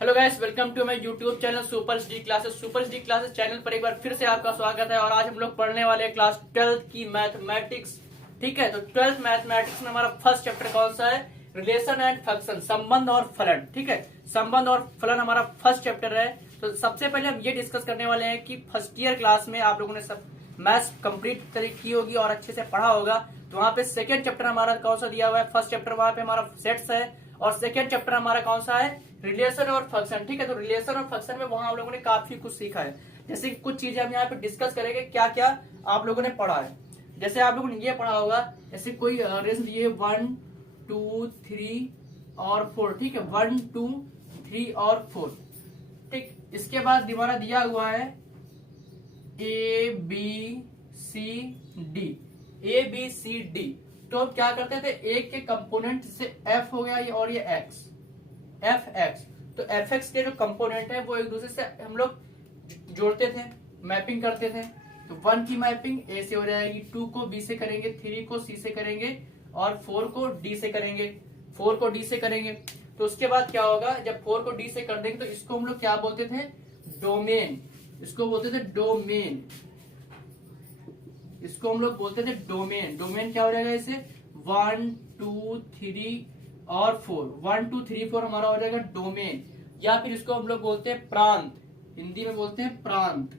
Hello guys, welcome to my YouTube channel super study classes. Super study classes channel पर एक बार फिर से आपका स्वागत है। और आज हम लोग पढ़ने वाले हैं क्लास 12th की मैथमेटिक्स। ठीक है, तो 12th मैथमेटिक्स में हमारा फर्स्ट चैप्टर कौन सा है? रिलेशन एंड फंक्शन, संबंध और फलन। ठीक है, संबंध और फलन हमारा फर्स्ट चैप्टर है। तो सबसे पहले हम ये डिस्कस करने वाले हैं कि फर्स्ट ईयर क्लास में आप लोगों ने सब मैथ्स कंप्लीट की होगी और अच्छे से पढ़ा होगा। तो वहां पे सेकेंड चैप्टर हमारा कौन सा दिया हुआ है? फर्स्ट चैप्टर वहां पे हमारा सेट्स है और सेकेंड चैप्टर हमारा कौन सा है? रिलेशन और फंक्शन। ठीक है, तो रिलेशन और फंक्शन में वहां हम लोगों ने काफी कुछ सीखा है। जैसे कि कुछ चीजें हम यहाँ पे डिस्कस करेंगे, क्या क्या आप लोगों ने पढ़ा है। जैसे आप लोगों ने ये पढ़ा होगा, जैसे कोई रेस लिए 1 2 3 और 4। ठीक है, 1 2 3 और 4। ठीक, इसके बाद हमारा दिया हुआ है A B C D. A B C D, तो हम क्या करते थे? एक के कंपोनेंट से एफ हो गया और ये एक्स, एफ एक्स। तो एफ एक्स के जो कंपोनेंट है वो एक दूसरे से हम लोग जोड़ते थे, मैपिंग करते थे। तो 1 की मैपिंग ए से हो जाएगी, 2 को बी से करेंगे, 3 को सी से करेंगे और 4 को डी से करेंगे। 4 को डी से करेंगे तो उसके बाद क्या होगा? जब 4 को डी से कर देंगे तो इसको हम लोग क्या बोलते थे? डोमेन। इसको बोलते थे डोमेन। इसको हम लोग बोलते थे डोमेन। डोमेन क्या हो जाएगा इसे? 1 2 3 और 4। 1 2 3 4 हमारा हो जाएगा डोमेन। या फिर इसको हम लोग बोलते हैं प्रांत, हिंदी में बोलते हैं प्रांत,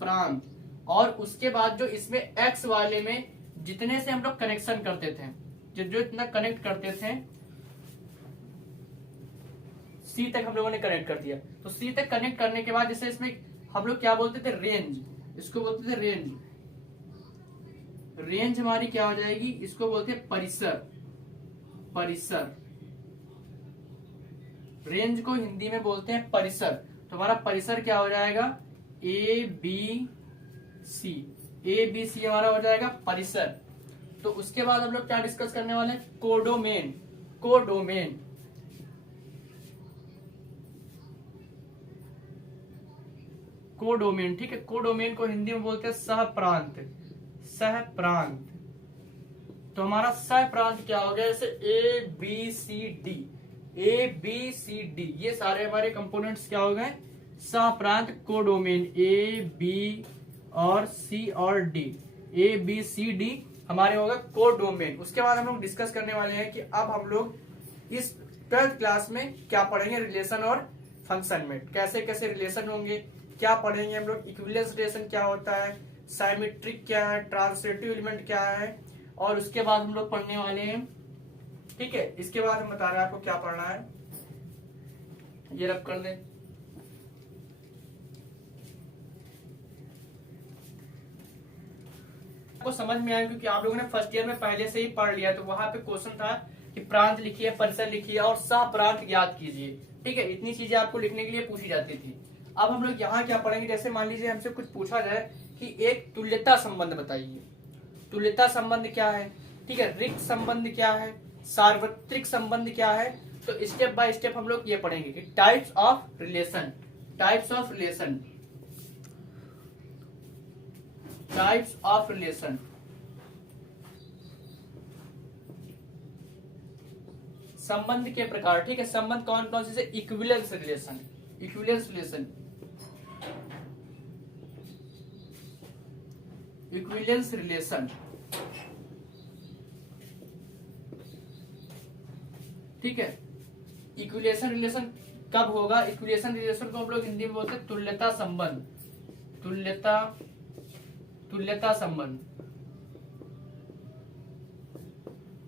प्रांत। और उसके बाद जो इसमें एक्स वाले में जितने से हम लोग कनेक्शन करते थे, जो इतना कनेक्ट करते थे, सी तक हम लोगों ने कनेक्ट कर दिया। तो सी तक कनेक्ट करने के बाद जैसे इसमें हम लोग क्या बोलते थे? रेंज। इसको बोलते थे रेंज। रेंज हमारी क्या हो जाएगी? इसको बोलते हैं परिसर। परिसर, रेंज को हिंदी में बोलते हैं परिसर। तो हमारा परिसर क्या हो जाएगा? ए बी सी। ए बी सी हमारा हो जाएगा परिसर। तो उसके बाद हम लोग क्या डिस्कस करने वाले हैं? कोडोमेन। Codomain, codomain. ठीक है, कोडोमेन को हिंदी में बोलते हैं सहप्रांत। सहप्रांत, तो हमारा सहप्रांत क्या हो गया? जैसे A B C D, A B C D, ये सारे हमारे कंपोनेंट्स क्या हो गए? सहप्रांत कोडोमेन। ए बी और सी और D, A B C D हमारे होगा कोडोमेन। उसके बाद हम लोग डिस्कस करने वाले हैं कि अब हम लोग इस 12th क्लास में क्या पढ़ेंगे? रिलेशन और फंक्शन में कैसे कैसे रिलेशन होंगे, क्या पढ़ेंगे हम लोग? इक्विवेलेंस रिलेशन क्या होता है, साइमेट्रिक क्या है, ट्रांसलेटिव एलिमेंट क्या है, और उसके बाद हम लोग पढ़ने वाले हैं। ठीक है, इसके बाद हम बता रहे हैं आपको क्या पढ़ना है। ये रब कर दे। आपको समझ में आया क्योंकि आप लोगों ने फर्स्ट ईयर में पहले से ही पढ़ लिया। तो वहां पे क्वेश्चन था कि प्रांत लिखिए, परिसर लिखिए और सह प्रांत ज्ञात कीजिए। ठीक है, इतनी चीजें आपको लिखने के लिए पूछी जाती थी। अब हम लोग यहाँ क्या पढ़ेंगे? जैसे मान लीजिए हमसे कुछ पूछा जाए कि एक तुल्यता संबंध बताइए। तुल्यता संबंध क्या है? ठीक है, रिक्त संबंध क्या है, सार्वत्रिक संबंध क्या है। तो स्टेप बाय स्टेप हम लोग ये पढ़ेंगे कि types of relation, types of relation, types of relation. संबंध के प्रकार। ठीक है, संबंध कौन कौन से? Equivalence relation, equivalence relation, equivalence relation. ठीक है, इक्विलेशन रिलेशन कब होगा? इक्विलेशन रिलेशन को हम लोग हिंदी में बोलते हैं तुल्यता संबंध। तुल्यता, तुल्यता संबंध,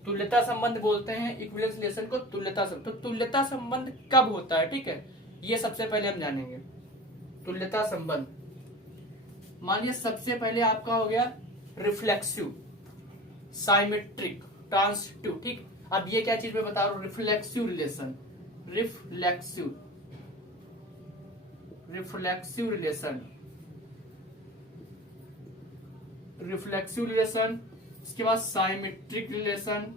तुल्यता संबंध बोलते हैं इक्विलेंस रिलेशन को, तुल्यता संबंध। तो तुल्यता संबंध कब होता है? ठीक है, ये सबसे पहले हम जानेंगे। तुल्यता संबंध, मानिए सबसे पहले आपका हो गया रिफ्लेक्सिव, साइमेट्रिक, ट्रांसिटिव। ठीक, अब ये क्या चीज मैं बता रहा हूं? Reflexive relation, reflexive, reflexive relation, reflexive relation. इसके बाद साइमेट्रिक रिलेशन,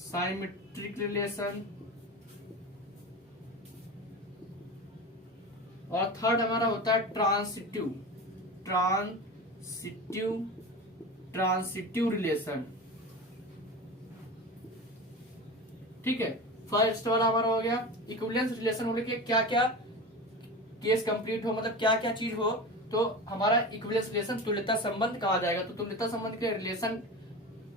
साइमेट्रिक रिलेशन। और थर्ड हमारा होता है ट्रांसिटिव, ट्रांसिटिव, ट्रांसिटिव रिलेशन। ठीक है, फर्स्ट वाला हमारा हो गया इक्विवेलेंस रिलेशन होने के क्या क्या केस कंप्लीट हो, मतलब क्या क्या चीज हो तो हमारा इक्विवेलेंस रिलेशन तुल्यता संबंध कहा जाएगा। तो तुल्यता संबंध के रिलेशन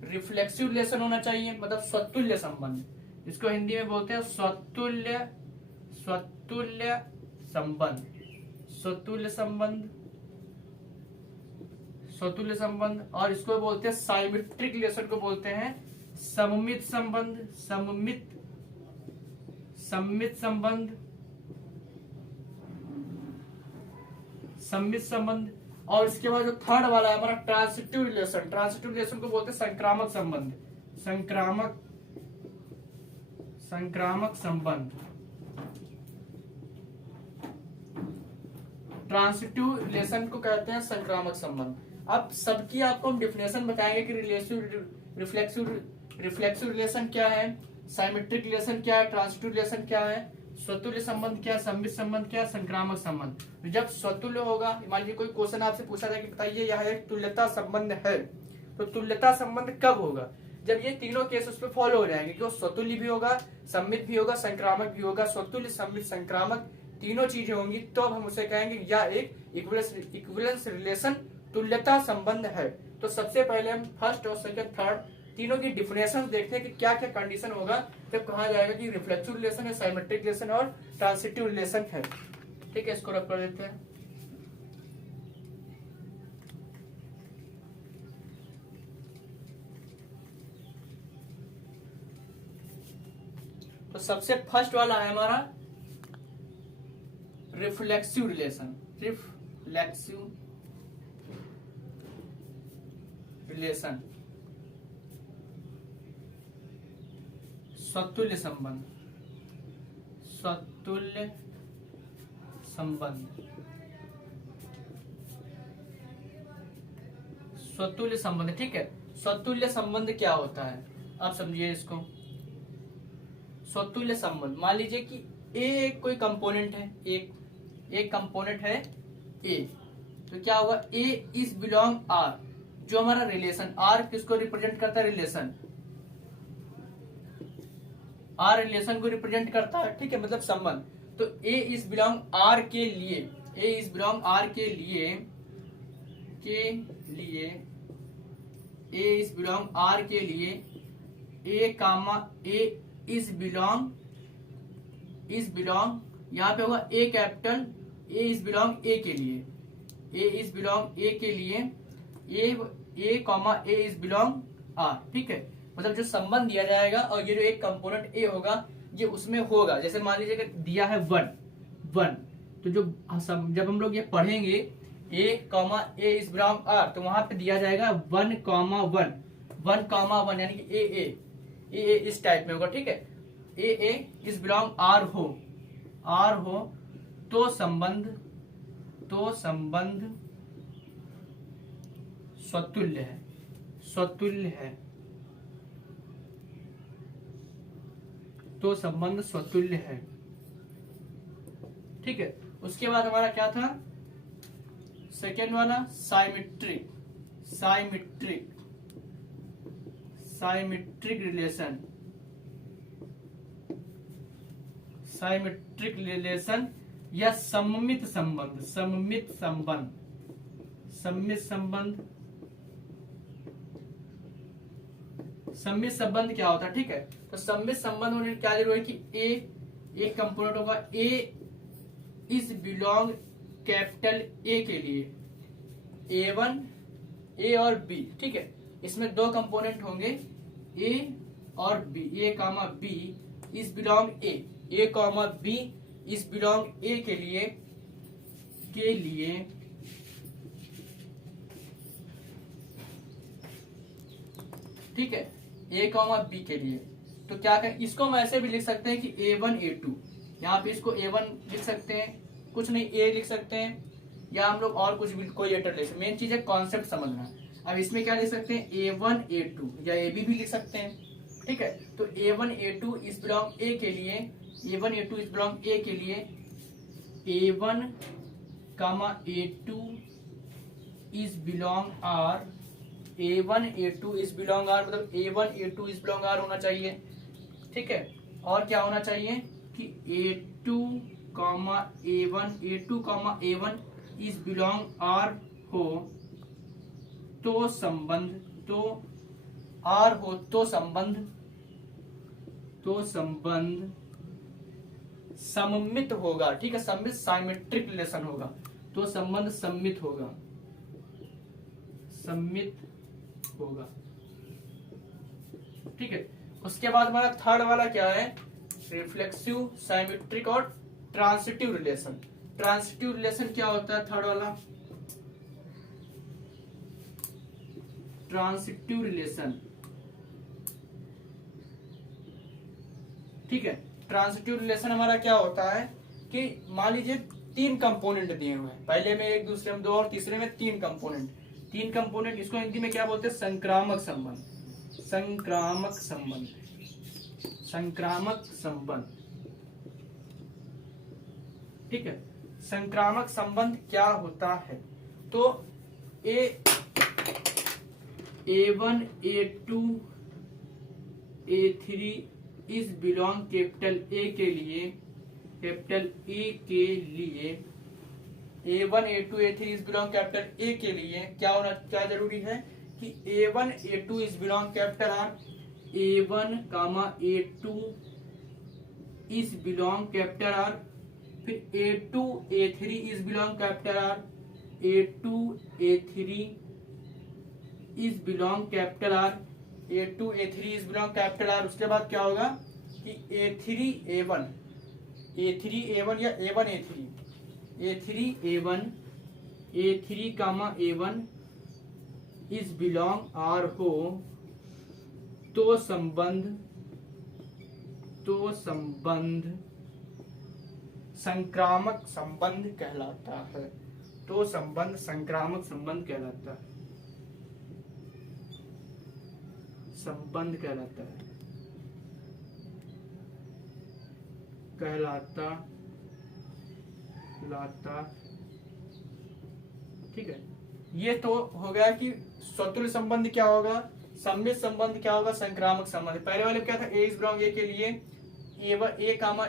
रिफ्लेक्सिव रिलेशन होना चाहिए, मतलब स्वतुल्य संबंध, इसको हिंदी में बोलते हैं स्वतुल्य स्वतुल्य संबंध, स्वतुल्य संबंध, स्वतुल्य संबंध। और इसको बोलते हैं साइमेट्रिक रिलेशन को बोलते हैं सममित संबंध, सममित सम्मित संबंध, सम्मित संबंध। और इसके बाद जो थर्ड वाला है हमारा ट्रांसिटिव रिलेशन, ट्रांसिटिव रिलेशन को बोलते हैं संक्रामक संबंध, संक्रामक संक्रामक संबंध, ट्रांसिटिव रिलेशन को कहते हैं संक्रामक संबंध। अब सबकी आपको हम डिफिनेशन बताएंगे कि रिफ्लेक्सिव रिलेशन क्या है, साइमेट्रिक रिलेशन क्या है, ट्रांसिटिव रिलेशन क्या है, स्वतुल्य संबंध क्या है, सम्मित संबंध क्या है, संक्रामक संबंध। तो जब स्वतुल्य होगा, मान लीजिए कोई क्वेश्चन आपसे पूछा जाए कि बताइए यह एक तुल्यता संबंध है, तो तुल्यता संबंध कब होगा, जब ये तीनों केस उस पर फॉलो हो जाएंगे कि वो स्वतुल्य भी होगा, सम्मित भी होगा, संक्रामक भी होगा। स्वतुल्य, सम्मित, संक्रामक तीनों चीजें होंगी तो हम उसे कहेंगे या एक इक्विवेलेंस रिलेशन तुल्यता संबंध है। तो सबसे पहले हम फर्स्ट और सेकंड थर्ड तीनों की डिफिनेशन देखते हैं कि क्या क्या कंडीशन होगा तब कहा जाएगा कि रिफ्लेक्सिव रिलेशन है, साइमेट्रिक रिलेशन और ट्रांसिटिव रिलेशन है। ठीक है, इसको रख कर देते हैं। तो सबसे फर्स्ट वाला है हमारा रिफ्लेक्सिव रिलेशन, रिफ्लेक्सिव रिलेशन, स्वतुल्य संबंध, स्वतुल्य संबंध, स्वतुल्य संबंध। ठीक है, स्वतुल्य संबंध क्या होता है आप समझिए इसको। स्वतुल्य संबंध, मान लीजिए कि ए कोई कंपोनेंट है, एक कंपोनेंट है ए, तो क्या होगा, ए इज बिलोंग आर, जो हमारा रिलेशन आर किसको रिप्रेजेंट करता है, रिलेशन आर रिलेशन को रिप्रेजेंट करता है। ठीक है, मतलब संबंध। तो ए इज बिलोंग आर के लिए, ए इज बिलोंग आर के लिए ए इज बिलोंग आर के लिए ए कामा ए इज बिलोंग यहाँ पे होगा A capital, A is belong A के लिए, ए इज बिलोंग ए के लिए A comma A is belong R. ठीक है, मतलब जो संबंध दिया जाएगा और ये जो एक कंपोनेंट ए होगा ये उसमें होगा। जैसे मान लीजिए कि दिया है वन, तो जो जब हम लोग ये पढ़ेंगे A comma A is belong R, तो वहां पे दिया जाएगा 1,1 यानी कि ए इस टाइप में होगा। ठीक है, ए इज बिलोंग आर हो तो संबंध स्वतुल्य है, तो संबंध स्वतुल्य है। ठीक है, उसके बाद हमारा क्या था सेकेंड वाला, साइमेट्रिक रिलेशन या सममित संबंध क्या होता है। ठीक है, तो सम्मित संबंध होने की क्या जरूरत है कि एक कंपोनेंट होगा ए इज बिलोंग कैपिटल ए के लिए, A1 ए और बी। ठीक है, इसमें दो कंपोनेंट होंगे ए और B, A comma B is belong A comma B is belong A के लिए ठीक है, ए कॉमा बी के लिए। तो क्या करें, इसको हम ऐसे भी लिख सकते हैं कि A1 A2, यहाँ पे इसको A1 लिख सकते हैं, कुछ नहीं A लिख सकते हैं, या हम लोग और कुछ भी कोई लेटर ले सकते हैं। मेन चीज है कॉन्सेप्ट समझना। अब इसमें क्या लिख सकते हैं, A1 A2 या AB भी लिख सकते हैं। ठीक है, तो A1 A2 is belong A के लिए, A1 A2 is belong A के लिए A1 comma A2 is belong R, A1 A2 is belong R, मतलब A1 A2 is belong are होना चाहिए। ठीक है, और क्या होना चाहिए कि A2 comma A1 is belong R हो तो संबंध, तो आर हो तो संबंध सममित होगा। ठीक है, सममित साइमेट्रिक रिलेशन होगा, तो संबंध सममित होगा, ठीक है। उसके बाद हमारा थर्ड वाला क्या है, रिफ्लेक्सिव, साइमेट्रिक और ट्रांसिटिव रिलेशन। ट्रांसिटिव रिलेशन क्या होता है, थर्ड वाला ट्रांसिटिव रिलेशन, ठीक है। ट्रांसिटिव रिलेशन हमारा क्या होता है कि मान लीजिए 3 कंपोनेंट दिए हुए हैं, पहले में 1, दूसरे में 2 और तीसरे में 3 कंपोनेंट, इसको हिंदी में क्या बोलते हैं, संक्रामक संबंध, ठीक है। संक्रामक संबंध क्या होता है, तो A1 A2 A3 इस बिलोंग कैपिटल A के लिए A1 A2 A3 इस बिलोंग कैपिटल A के लिए क्या जरूरी है कि A1 A2 इस belong capital R, A1 A2 इस बिलोंग कैपिटल R, फिर A2 A3 इस belong capital R, A2 A3 इस belong capital R, A2 A3 इस बिलोंग कैपिटल R। उसके बाद क्या होगा कि A3 A1 या A3 A1 इस बिलोंग R हो तो संबंध संक्रामक संबंध कहलाता है, तो संबंध संक्रामक संबंध कहलाता है, ठीक है। ये तो हो गया कि स्वतुल्य संबंध क्या होगा, सममित संबंध क्या होगा, संक्रामक संबंध। पहले वाले क्या था, ए इज बिलोंग ए के लिए A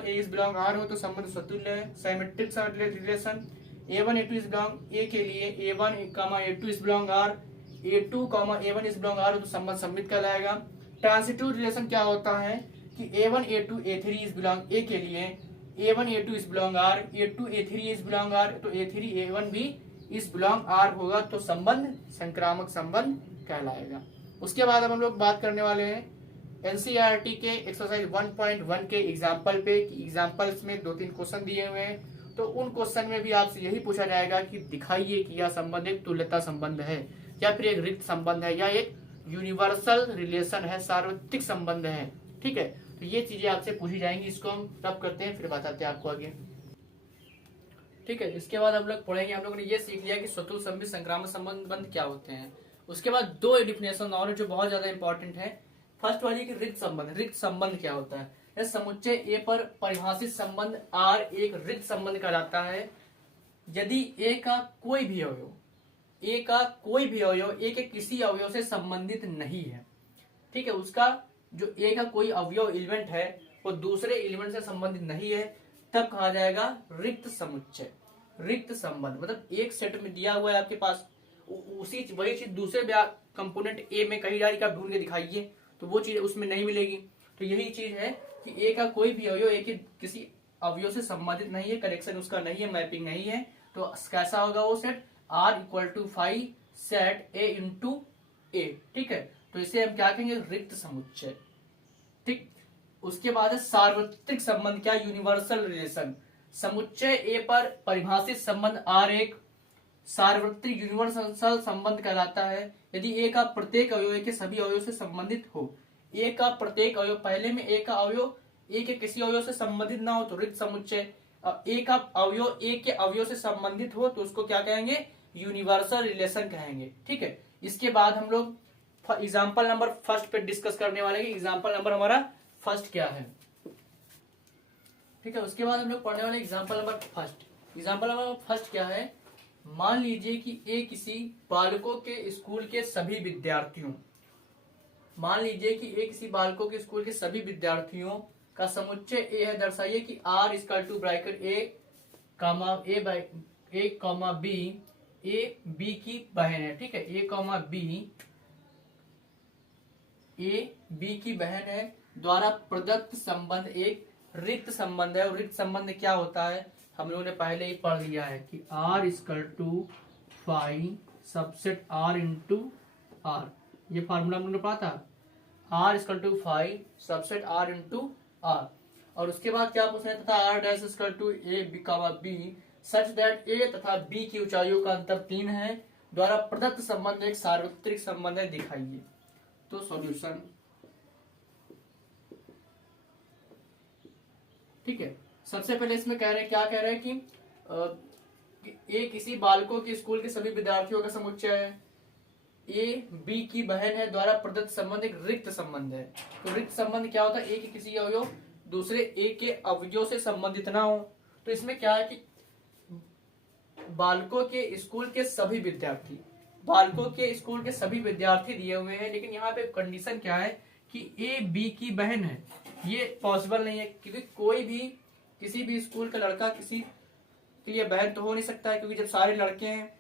इज बिलोंग आर हो तो संबंध स्वतुल्य है, symmetric relation. A1 A2 is belong A के लिए A1 A2 is belong R, A2 A1 is belong R हो तो संबंध सममित कहलाएगा। ट्रांसिटिव रिलेशन क्या होता है कि A1 A2 A3 is belong A के लिए A1 A2 is belong R, A2 A3 is belong R, तो A3 A1 भी इज बिलोंग आर होगा तो संबंध संक्रामक संबंध कहलाएगा। उसके बाद अब हम लोग बात करने वाले हैं एनसीईआरटी के एक्सरसाइज 1.1 के एग्जाम्पल पे। एग्जाम्पल्स में 2-3 क्वेश्चन दिए हुए हैं, तो उन क्वेश्चन में भी आपसे यही पूछा जाएगा कि दिखाइए कि यह संबंध एक तुल्यता संबंध है या फिर एक रिक्त संबंध है या एक यूनिवर्सल रिलेशन है, सार्वत्रिक संबंध है, ठीक है। तो ये चीजें आपसे पूछी जाएंगी, इसको हम तब करते हैं फिर बताते हैं आपको आगे, ठीक है। इसके बाद हम लोग पढ़ेंगे, हम लोगों ने ये सीख लिया कि स्वतुल्य संबंध संक्रामक संबंध क्या होते हैं। उसके बाद 2 डिफिनेशन और जो बहुत ज्यादा इंपॉर्टेंट है। फर्स्ट वाली कि रिक्त संबंध क्या होता है, यह समुच्चय ए पर परिभाषित संबंध आर एक रिक्त संबंध कहलाता है यदि ए का कोई भी अवयव ए के किसी अवयव से संबंधित नहीं है, ठीक है। उसका जो ए का कोई अवयव एलिमेंट है वो दूसरे एलिमेंट से संबंधित नहीं है, तब कहा जाएगा रिक्त समुच्चय। रिक्त संबंध मतलब एक सेट में दिया हुआ है आपके पास, वही चीज दूसरे कंपोनेंट ए में कहीं जारी का ढूंढ के दिखाइए तो वो चीज उसमें नहीं मिलेगी। तो यही चीज है कि ए का कोई भी अवयव ए के किसी अवयव से संबंधित नहीं है, कनेक्शन उसका नहीं है, मैपिंग नहीं है, तो कैसा होगा वो set, R = 5 set A × A, ठीक है। तो इसे हम क्या कहेंगे, रिक्त समुच्चय, ठीक। उसके बाद है सार्वत्रिक संबंध, क्या, यूनिवर्सल रिलेशन। समुच्चय ए पर परिभाषित संबंध R एक सार्वत्रिक यूनिवर्सल संबंध कहलाता है यदि ए का प्रत्येक अवयव ए के सभी अवयव से संबंधित हो। ए का प्रत्येक अवयव, पहले में ए का अवयव ए के किसी अवयव से संबंधित ना हो तो रिक्त समुच्चय। ए का अवयव ए के अवयव से संबंधित हो तो उसको क्या कहेंगे, यूनिवर्सल रिलेशन कहेंगे, ठीक है। इसके बाद हम लोग एग्जाम्पल नंबर फर्स्ट पे डिस्कस करने वाले हैं। एग्जाम्पल नंबर हमारा फर्स्ट क्या है, ठीक है। उसके बाद हम लोग पढ़ने वाले example number first. Example number first क्या है, मान लीजिए कि ए किसी बालकों के स्कूल के सभी विद्यार्थियों, मान लीजिए कि ए किसी बालकों के स्कूल के सभी विद्यार्थियों का समुच्चय ए है, दर्शाइए कि R equal to bracket A comma B, A B की बहन है। ठीक है, ए बी की बहन है द्वारा प्रदत्त संबंध एक रिक्त संबंध है। और रिक्त संबंध क्या होता है हम लोगों ने पहले ही पढ़ लिया है कि R equal to phi subset R into R, ये फार्मूला हम लोगों ने पढ़ा था, R equal to phi subset R into R. और उसके बाद क्या पूछना है, तथा R dash equal to A B comma B such that A तथा बी की ऊंचाइयों का अंतर 3 है द्वारा प्रदत्त संबंध एक सार्वत्रिक संबंध है, दिखाइए। तो सॉल्यूशन, ठीक है, सबसे पहले इसमें कह रहे हैं, क्या कह रहे हैं कि ए किसी बालकों के स्कूल के सभी विद्यार्थियों का समुच्चय है, ए बी की बहन है द्वारा प्रदत्त संबंध एक रिक्त संबंध है। तो रिक्त संबंध क्या होता है, ए के किसी अवयव दूसरे ए के अवयव से संबंधित ना हो। तो इसमें क्या है कि बालकों के स्कूल के सभी विद्यार्थी, बालकों के स्कूल के सभी विद्यार्थी दिए हुए हैं, लेकिन यहाँ पे कंडीशन क्या है कि ए बी की बहन है। ये पॉसिबल नहीं है, क्योंकि कोई भी किसी भी स्कूल का लड़का किसी के लिए बहन तो हो नहीं सकता है, क्योंकि जब सारे लड़के हैं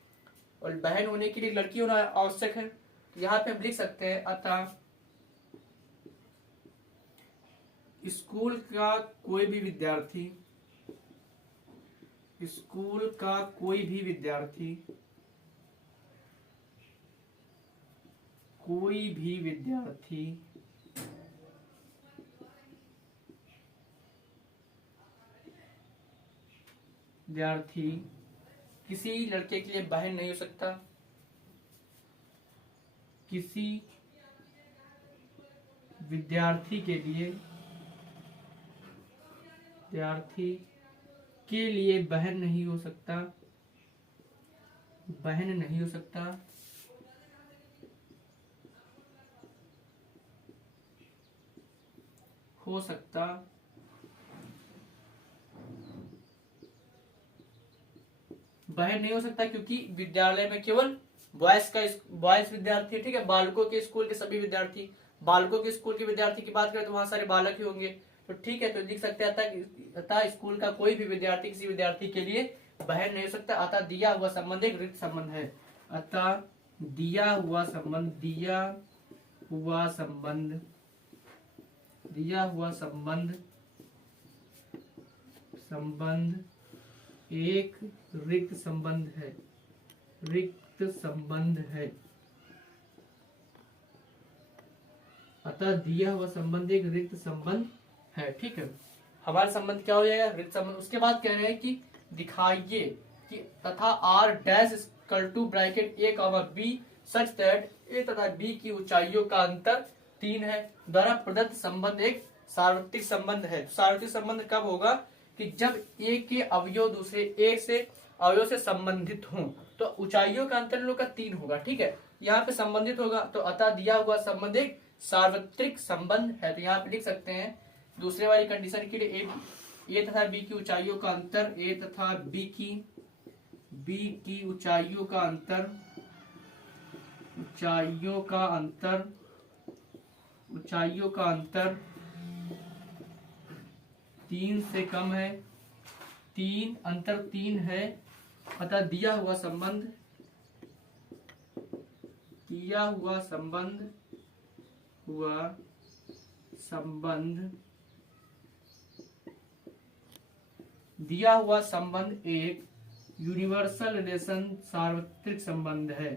और बहन होने के लिए लड़की होना आवश्यक है। तो यहाँ पे हम लिख सकते हैं, अतः स्कूल का कोई भी विद्यार्थी, स्कूल का कोई भी विद्यार्थी, कोई भी विद्यार्थी किसी लड़के के लिए बहन नहीं हो सकता, किसी विद्यार्थी के लिए बहन नहीं हो सकता, बहन नहीं हो सकता। हो सकता बहन नहीं हो सकता, क्योंकि विद्यालय में केवल बॉयज विद्यार्थी है। ठीक है, बालकों के स्कूल के सभी विद्यार्थी, बालकों के स्कूल के विद्यार्थी की बात करें तो वहां सारे बालक ही होंगे। तो ठीक है, तो लिख सकते हैं अतः स्कूल का कोई भी विद्यार्थी किसी विद्यार्थी के लिए बहन नहीं हो सकता। अतः दिया हुआ संबंध एक रिक्त संबंध है। अतः दिया हुआ संबंध एक रिक्त संबंध है, अतः दिया हुआ संबंध एक रिक्त संबंध है। ठीक है, हमारा संबंध क्या हो जाएगा, रिक्त संबंध। उसके बाद कह रहे हैं कि दिखाइए कि तथा R dash equal to bracket A comma B such that A तथा बी की ऊंचाइयों का अंतर 3 है द्वारा प्रदत्त संबंध एक सार्वत्रिक संबंध है। सार्वत्रिक संबंध कब होगा कि जब ए के अवयव दूसरे ए से अवयव से संबंधित हों, तो ऊंचाइयों का अंतर लोग का 3 होगा। ठीक है, यहाँ पे संबंधित होगा, तो अतः दिया हुआ संबंध एक सार्वत्रिक संबंध है। तो यहाँ पे लिख सकते हैं दूसरे वाली कंडीशन के लिए ए तथा बी की ऊंचाइयों का अंतर, ए तथा बी की ऊंचाइयों का अंतर, ऊंचाइयों का अंतर 3 से कम है, 3 है। अतः दिया हुआ संबंध एक यूनिवर्सल रिलेशन सार्वत्रिक संबंध है,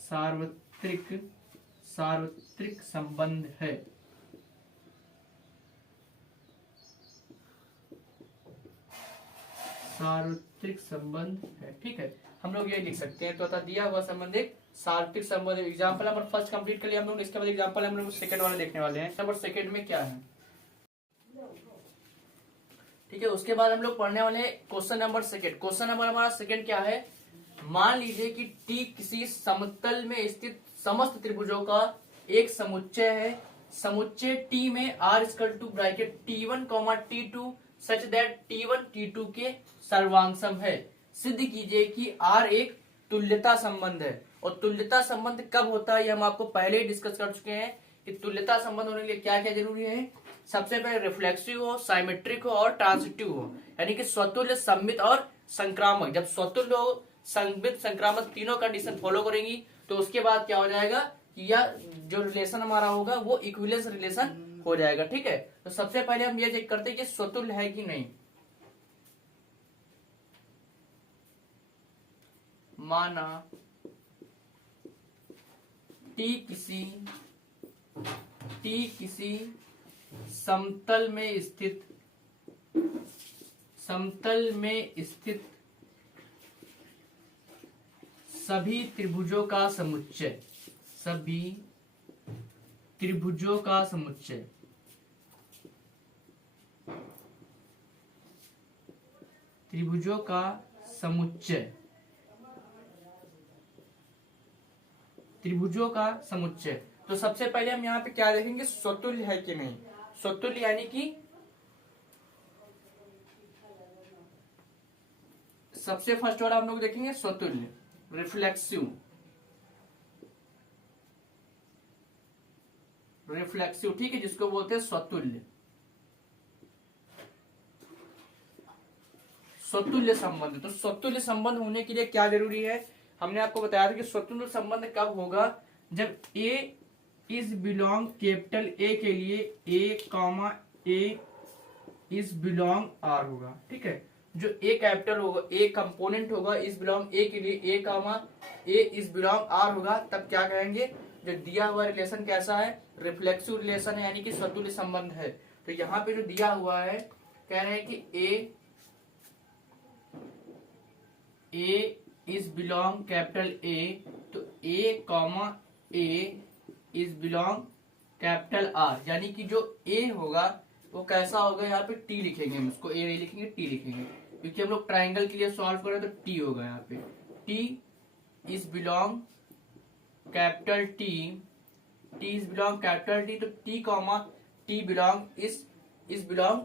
सार्वत्रिक संबंध है। सार्वत्रिक संबंध है। ठीक है, हम लोग ये लिख सकते हैं। तो अतः दिया हुआ संबंध एक सार्वत्रिक संबंध। एग्जाम्पल नंबर फर्स्ट कंप्लीट कर लिया हम लोग, इसके बाद एग्जाम्पल हम लोग सेकंड वाला देखने वाले हैं। नंबर सेकंड में क्या है, ठीक है, उसके बाद हम लोग पढ़ने वाले question number second. Question number हमारा सेकंड क्या है, मान लीजिए कि टी किसी समतल में स्थित समस्त त्रिभुजों का एक समुच्चय है। समुच्चय टी में R equal to bracket T1, T2 such that T1 T2 के सर्वांगसम है। सिद्ध कीजिए कि R एक तुल्यता संबंध है। और तुल्यता संबंध कब होता है ये हम आपको पहले ही डिस्कस कर चुके हैं कि तुल्यता संबंध होने के लिए क्या क्या जरूरी है, सबसे पहले रिफ्लेक्सिव हो, साइमेट्रिक हो और ट्रांजिटिव हो, यानी कि स्वतुल्य, सममित और संक्रामक। जब स्वतुल्य हो, सममित, संक्रामक तीनों कंडीशन फॉलो करेंगी तो उसके बाद क्या हो जाएगा कि यह जो रिलेशन हमारा होगा वो इक्विवेलेंस रिलेशन हो जाएगा। ठीक है, तो सबसे पहले हम ये चेक करते हैं कि स्वतुल्य है कि नहीं। माना टी किसी समतल में स्थित सभी त्रिभुजों का समुच्चय, त्रिभुजों का समुच्चय। तो सबसे पहले हम यहाँ पे क्या देखेंगे, स्वतुल्य है कि नहीं। स्वतुल्य यानी कि सबसे फर्स्ट वाला हम लोग देखेंगे स्वतुल्य, रिफ्लेक्सिव, ठीक है, जिसको बोलते हैं स्वतुल्य। स्वतुल्य संबंध, तो स्वतुल्य संबंध होने के लिए क्या जरूरी है, हमने आपको बताया था कि स्वतुल्य संबंध कब होगा, जब A is belong capital A के लिए A इज बिलोंग R होगा। ठीक है, जो A कैपिटल होगा, A कंपोनेंट होगा इज बिलोंग A के लिए A इज बिलोंग R होगा, तब क्या कहेंगे, जो दिया हुआ रिलेशन कैसा है, रिफ्लेक्सिव रिलेशन है, यानी कि स्वतुल्य संबंध है। तो यहाँ पे जो दिया हुआ है, कह रहे हैं कि A is belong capital A, तो A is belong capital R, यानी कि जो A होगा वो कैसा होगा, यहाँ पे T लिखेंगे, हम इसको A नहीं लिखेंगे, T लिखेंगे, क्योंकि हम लोग ट्राइंगल के लिए सॉल्व करें तो T होगा यहाँ पे। T is belong capital T, तो T belong is belong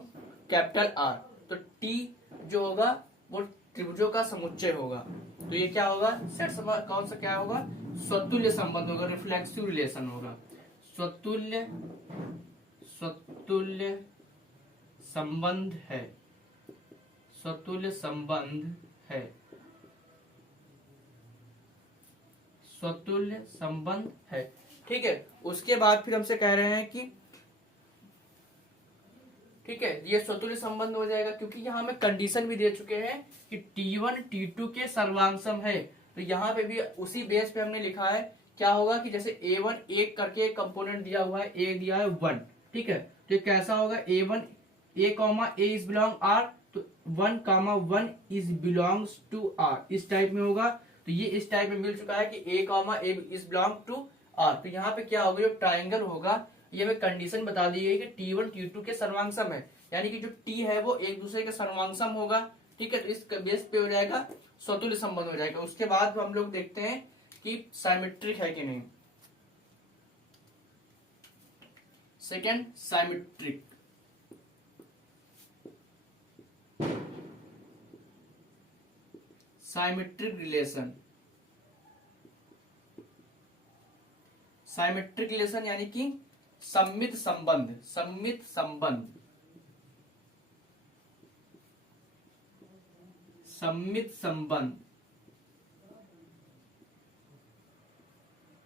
capital R, तो T जो होगा वो त्रिभुजों का समुच्चय होगा। तो ये क्या होगा, कौन सा क्या होगा, स्वतुल्य संबंध होगा, रिफ्लेक्सिव रिलेशन होगा। स्वतुल्य संबंध है, स्वतुल्य संबंध है। ठीक है, उसके बाद फिर हमसे कह रहे हैं कि ठीक है, ये स्वतुल्य संबंध हो जाएगा, क्योंकि यहाँ हमें कंडीशन भी दे चुके हैं कि T1 T2 के सर्वांगसम है। तो यहाँ पे भी उसी बेस पे हमने लिखा है, क्या होगा कि जैसे A1 एक करके एक कंपोनेंट दिया हुआ है, A दिया है 1, ठीक है, तो कैसा होगा, A इज बिलोंग R, तो 1 इज बिलोंग्स टू R, इस टाइप में होगा। तो ये इस टाइप में मिल चुका है कि A is belong to R। तो यहाँ पे क्या होगा, जो ट्राइंगल होगा, ये हमें कंडीशन बता दी गई कि T1 T2 के सर्वांगसम है, यानी कि जो T है वो एक दूसरे के सर्वांगसम होगा। ठीक है, तो इस बेस पे हो जाएगा स्वतुल्य संबंध हो जाएगा। उसके बाद हम लोग देखते हैं कि साइमेट्रिक है कि नहीं। सेकेंड, साइमेट्रिक, रिलेशन यानी कि सममित संबंध।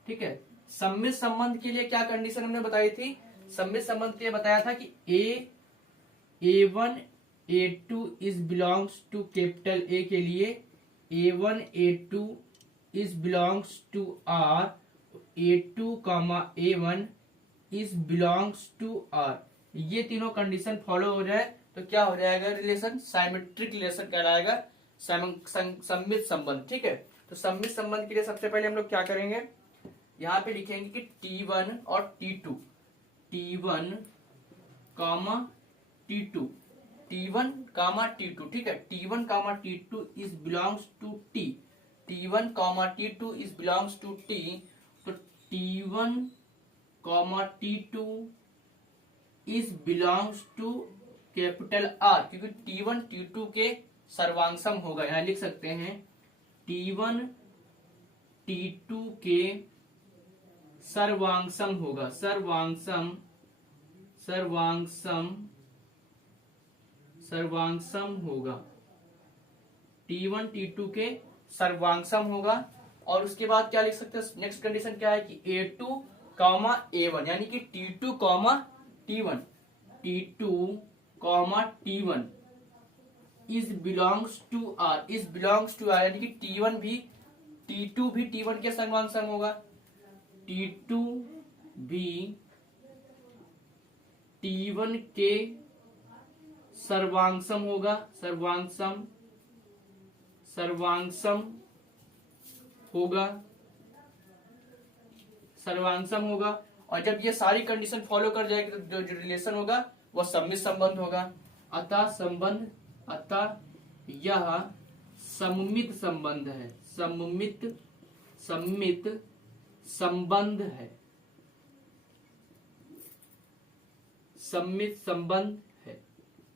ठीक है, सममित संबंध के लिए क्या कंडीशन हमने बताई थी, सममित संबंध के लिए बताया था कि A1 A2 is belongs to capital A के लिए A1 A2 is belongs to R, A2 A1 is belongs to R, ये तीनों कंडीशन फॉलो हो जाए तो क्या हो जाएगा, रिलेशन साइमेट्रिक रिलेशन कहलाएगा, सममित संबंध। ठीक है, तो सममित संबंध के लिए सबसे पहले हम लोग क्या करेंगे, यहाँ पे लिखेंगे कि T1 और T2, T1 T2, ठीक है, T1 T2 is belongs to T, T1 T2 is belongs to T, तो T1 T2 is belongs to capital R, क्योंकि T1 T2 के सर्वांगसम होगा, यहां लिख सकते हैं T1 T2 के सर्वांगसम होगा, सर्वांगसम सर्वांगसम होगा, T1 T2 के सर्वांगसम होगा। और उसके बाद क्या लिख सकते हैं, नेक्स्ट कंडीशन क्या है कि A2 कॉमा A1 यानी कि T2 comma T1, T2 comma T1 is belongs to R, is belongs to R यानी कि T1 भी T2 भी T1 के सर्वांगसम होगा, T2 भी T1 के सर्वांगसम होगा, सर्वांगसम सर्वांगसम होगा, सर्वांगसम होगा। और जब ये सारी कंडीशन फॉलो कर जाएगी तो जो रिलेशन होगा वह सममित संबंध होगा। अतः संबंध, अतः यह सममित संबंध है, सममित संबंध है, सममित संबंध है।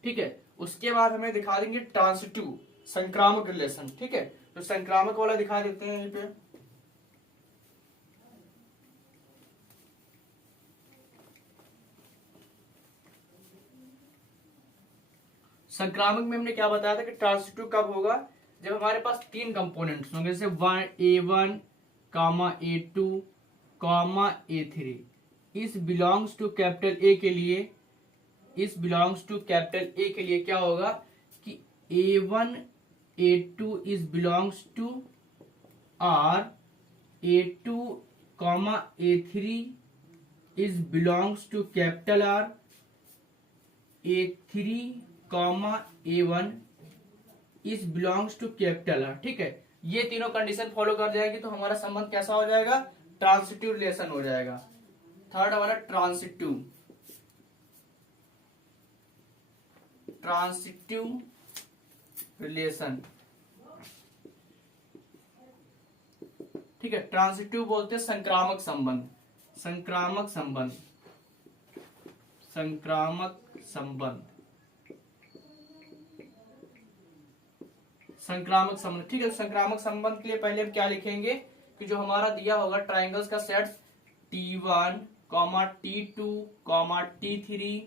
ठीक है, उसके बाद हमें दिखा देंगे ट्रांसिटिव, संक्रामक रिलेशन। ठीक है, तो संक्रामक वाला दिखा देते हैं यहीं पे। संक्रामक में हमने क्या बताया था कि ट्रांसिटिव कब होगा, जब हमारे पास तीन कंपोनेंट्स होंगे, जैसे A1 कामा A2 कामा A3। इस बिलोंग्स टू कैपिटल ए के लिए, इस बिलोंग्स टू कैपिटल ए के लिए क्या होगा कि A1 A2 is belongs to R, A2 comma A3 is belongs to capital R, A3 comma A1 is belongs to capital R। ठीक है, ये तीनों कंडीशन फॉलो कर जाएगी तो हमारा संबंध कैसा हो जाएगा, ट्रांसिटिव रिलेशन हो जाएगा। थर्ड हमारा ट्रांसिटिव, ट्रांसिटिव रिलेशन। ठीक है, ट्रांसिटिव बोलते हैं संक्रामक संबंध, संक्रामक संबंध, संक्रामक संबंध, संक्रामक संबंध। ठीक है, संक्रामक संबंध के लिए पहले हम क्या लिखेंगे कि जो हमारा दिया होगा ट्राइंगल्स का set T1 comma T2 comma T3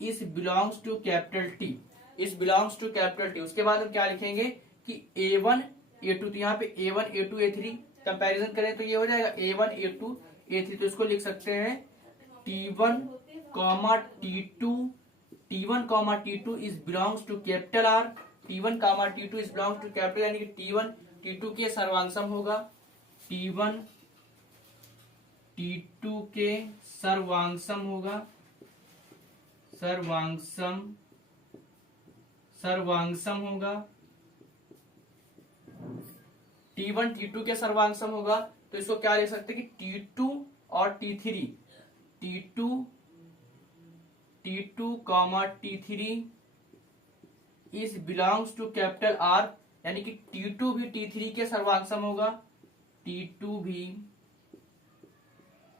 इस बिलोंग्स टू कैपिटल T, इस बिलोंग्स टू कैपिटल T। उसके बाद हम क्या लिखेंगे कि A1 A2, तो यहाँ पे A1 A2 A3 कंपैरिजन करें तो ये हो जाएगा A1 A2 A3, तो इसको लिख सकते हैं T1 comma T2, T1 comma T2 is belongs to capital R, T1 comma T2 is belongs to capital, यानी कि T1 T2 के सर्वांगसम होगा, T1 T2 के सर्वांगसम होगा, सर्वांगसम सर्वांगसम होगा, T1 T2 के सर्वांगसम होगा। तो इसको क्या लिख सकते हैं कि T2 और T3, T2 comma T3 is belongs to capital R, यानी कि T2 भी T3 के सर्वांगसम होगा, T2 भी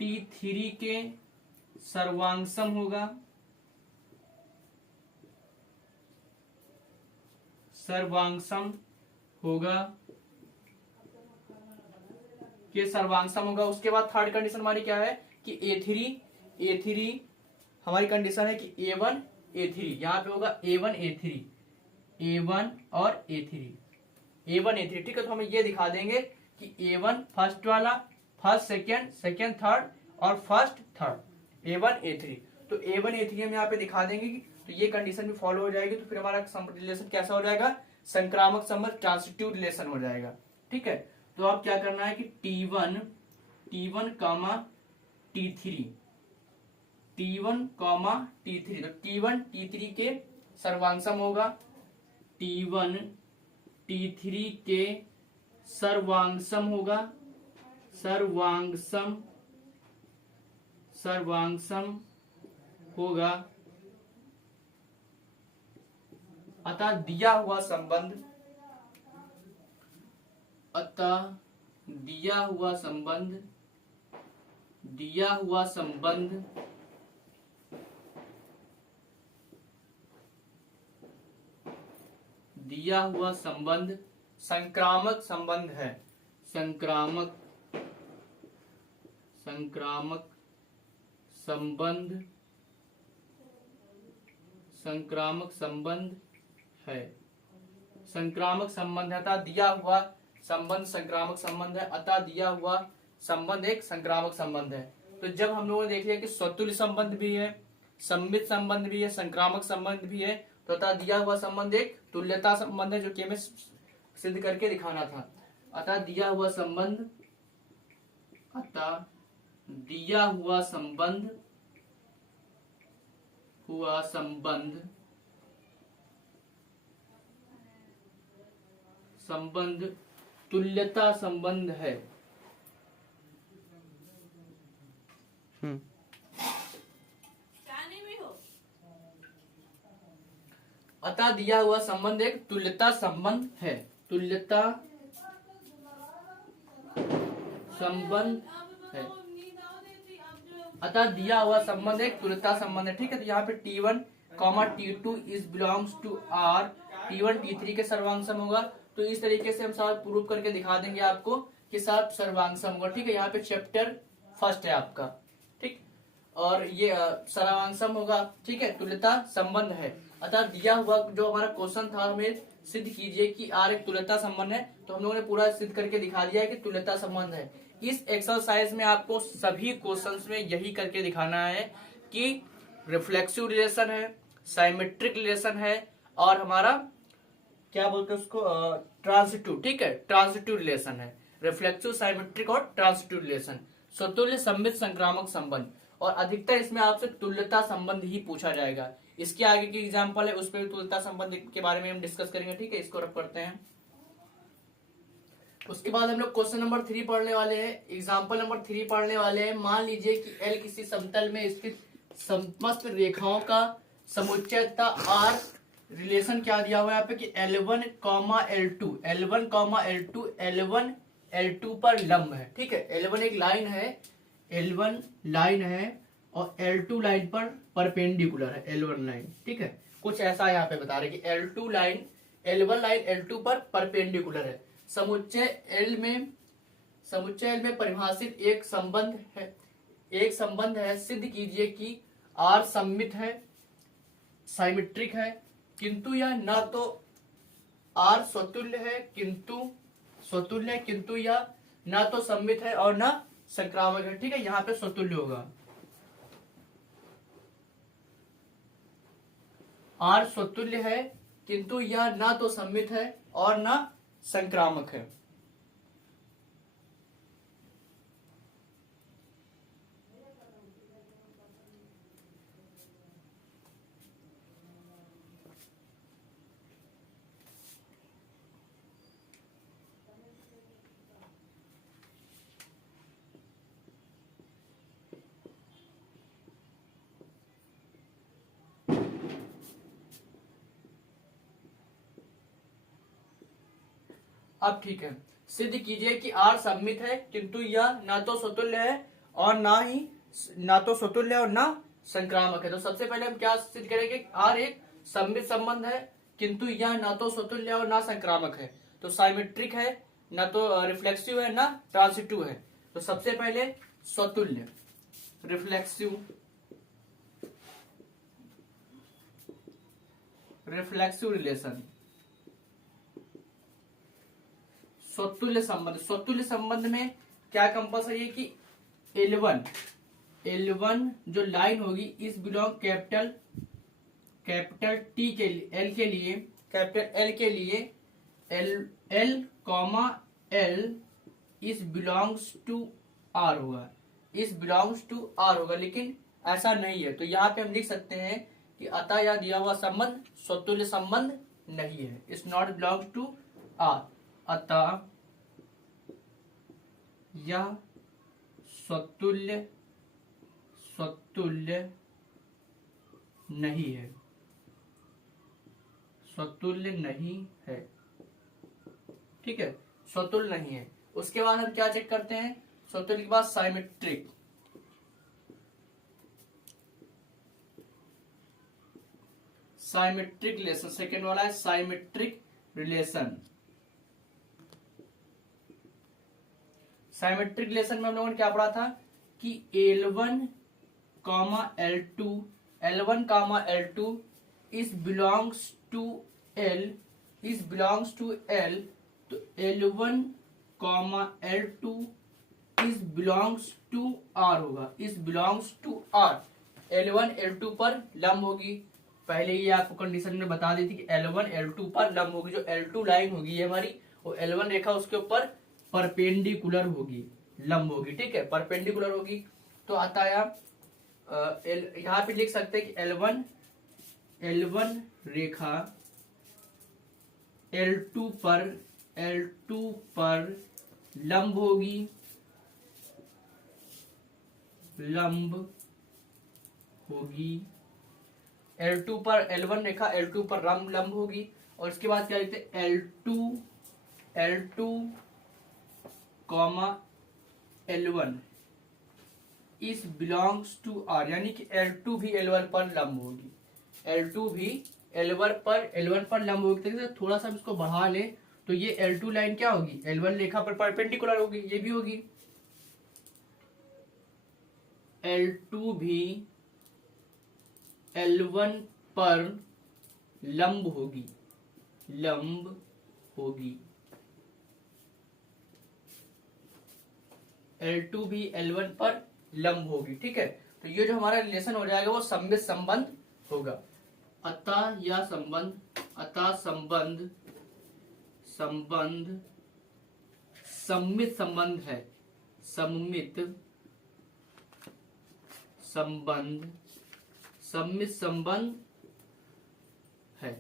T3 के सर्वांगसम होगा, सर्वांगसम होगा, के सर्वांगसम होगा। उसके बाद थर्ड कंडीशन हमारी क्या है कि A3 हमारी कंडीशन है कि A1 A3, यहां पे होगा A1 A3, A1 और A3। ठीक है, तो हम ये दिखा देंगे कि A1 फर्स्ट वाला, फर्स्ट सेकेंड, सेकेंड थर्ड और फर्स्ट थर्ड, A1 A3। तो A1 A3 हम यहाँ पे दिखा देंगे कि तो ये कंडीशन भी फॉलो हो जाएगी, तो फिर हमारा रिलेशन कैसा हो जाएगा, संक्रामक संबंध, ट्रांसिटिव रिलेशन हो जाएगा। ठीक है, तो अब क्या करना है कि T1 कामा T3, T1 कामा T3, तो T1 T3 के सर्वांगसम होगा, T1 T3 के सर्वांगसम होगा, सर्वांगसम होगा। अतः दिया हुआ संबंध, दिया हुआ संबंध संक्रामक संबंध है, संक्रामक संबंध संक्रामक संबंध है। संक्रामक संबंध है, अतः दिया हुआ संबंध संक्रामक संबंध है, अतः दिया हुआ संबंध एक संक्रामक संबंध है। तो जब हम लोगों ने देख लिया कि स्वतुल्य संबंध भी है, सम्मित संबंध भी है, संक्रामक संबंध भी है, तो अतः दिया हुआ संबंध एक तुल्यता संबंध है, जो कि हमें सिद्ध करके दिखाना था। अतः दिया हुआ संबंध, अतः दिया हुआ संबंध संबंध तुल्यता संबंध है। अतः दिया हुआ संबंध एक तुल्यता संबंध है। तुल्यता संबंध है, अतः दिया हुआ संबंध एक तुल्यता संबंध है। ठीक है, तो यहाँ पे T1, T2 is belongs to R, T1 T3 के सर्वांग सम होगा। तो इस तरीके से हम साहब प्रूव करके दिखा देंगे आपको कि साहब सर्वांग सम होगा। ठीक है, यहाँ पे चैप्टर फर्स्ट है आपका, ठीक, और ये सर्वांग सम होगा। ठीक है, तुल्यता संबंध है। अतः दिया हुआ जो हमारा क्वेश्चन था, हमें सिद्ध कीजिए कि R एक तुल्यता संबंध है, तो हम लोगों ने पूरा सिद्ध करके दिखा दिया है कि तुल्यता संबंध है। इस एक्सरसाइज में आपको सभी क्वेश्चंस में यही करके दिखाना है कि रिफ्लेक्सिव रिलेशन है, साइमेट्रिक रिलेशन है, और हमारा क्या बोलते हैं उसको, ट्रांसिटिव। ठीक है, ट्रांसिटिव रिलेशन है, रिफ्लेक्सिव, साइमेट्रिक और ट्रांसिटिव रिलेशन, स्वतुल्य, सम्मित, संक्रामक संबंध। और अधिकतर इसमें आपसे तुल्यता संबंध ही पूछा जाएगा। इसके आगे की एग्जाम्पल है, उस पर तुल्यता संबंध के बारे में हम डिस्कस करेंगे। ठीक है, इसको रख करते हैं। उसके बाद हम लोग क्वेश्चन नंबर 3 पढ़ने वाले हैं, एग्जाम्पल नंबर 3 पढ़ने वाले हैं। मान लीजिए कि L किसी समतल में स्थित समस्त रेखाओं का समुच्चय तथा R रिलेशन क्या दिया हुआ है यहाँ पे कि L1, L2, L1, L2, L1, L2 पर लंब है। ठीक है, L1 एक लाइन है, L1 लाइन है, और L2 लाइन पर परपेंडिकुलर है, L1 लाइन। ठीक है, कुछ ऐसा यहाँ पे बता रहे कि L2 line, L1 line L2 पर परपेंडिकुलर है। समुच्चय L में परिभाषित एक संबंध है। सिद्ध कीजिए कि R सम्मित है, साइमेट्रिक है, किंतु यह न तो R स्वतुल्य है किंतु यह न तो सम्मित है और न संक्रामक है। ठीक है, यहाँ पे स्वतुल्य होगा, R स्वतुल्य है किंतु यह न तो सम्मित है और न संक्रामक है। अब ठीक है, सिद्ध कीजिए कि R सम्मित है किंतु यह ना तो स्वतुल्य है और ना संक्रामक है। तो सबसे पहले हम क्या सिद्ध करेंगे, R एक सम्मित संबंध है किंतु यह ना तो स्वतुल्य है और ना संक्रामक है। तो साइमेट्रिक है, ना तो रिफ्लेक्सिव है, ना ट्रांसिटिव है। तो सबसे पहले स्वतुल्य, रिफ्लेक्सिव रिलेशन, स्वतुल्य संबंध में क्या कंपल्सरी है कि L1 जो लाइन होगी इस बिलोंग कैपिटल T के लिए, L के लिए, कैपिटल L के लिए L, L इस बिलोंग्स टू R होगा, लेकिन ऐसा नहीं है। तो यहाँ पे हम लिख सकते हैं कि अतः यह दिया हुआ संबंध स्वतुल्य संबंध नहीं है, it's not belong to R। अतः यह स्वतुल्य नहीं है, ठीक है, स्वतुल्य नहीं है। उसके बाद हम क्या चेक करते हैं, स्वतुल्य के बाद साइमेट्रिक रिलेशन, सेकेंड वाला है साइमेट्रिक रिलेशन। साइमेट्रिक रिलेशन में हम लोगों ने क्या पढ़ा था कि L1, L2 is belongs to L, is belongs to L, तो L1 comma L2 is belongs to R होगा, is belongs to R. L1 L2 पर लंब होगी, पहले ही आपको कंडीशन में बता दी थी कि L1 L2 पर लंब होगी। जो L2 लाइन होगी ये हमारी, वो L1 रेखा उसके ऊपर परपेंडिकुलर होगी, लंब होगी, ठीक है, परपेंडिकुलर होगी। तो आता है यहाँ पे लिख सकते हैं कि L1 रेखा L2 पर लंब होगी, लंब होगी। L2 पर L1 रेखा L2 पर लंब होगी। और इसके बाद क्या लिखते हैं, L2 comma L1 is belongs to R, यानी कि L2 भी L1 पर लंब होगी, L2 भी L1 पर लंब होगी। तो थोड़ा सा इसको बढ़ा ले तो ये L2 लाइन क्या होगी, L1 रेखा पर परपेंडिकुलर होगी, ये भी होगी। L2 भी L1 पर लंब होगी, लंब होगी। L2 भी L1 पर लंब होगी, ठीक है। तो ये जो हमारा रिलेशन हो जाएगा वो सममित संबंध होगा। अतः यह संबंध, अतः संबंध सममित संबंध है, सममित संबंध है,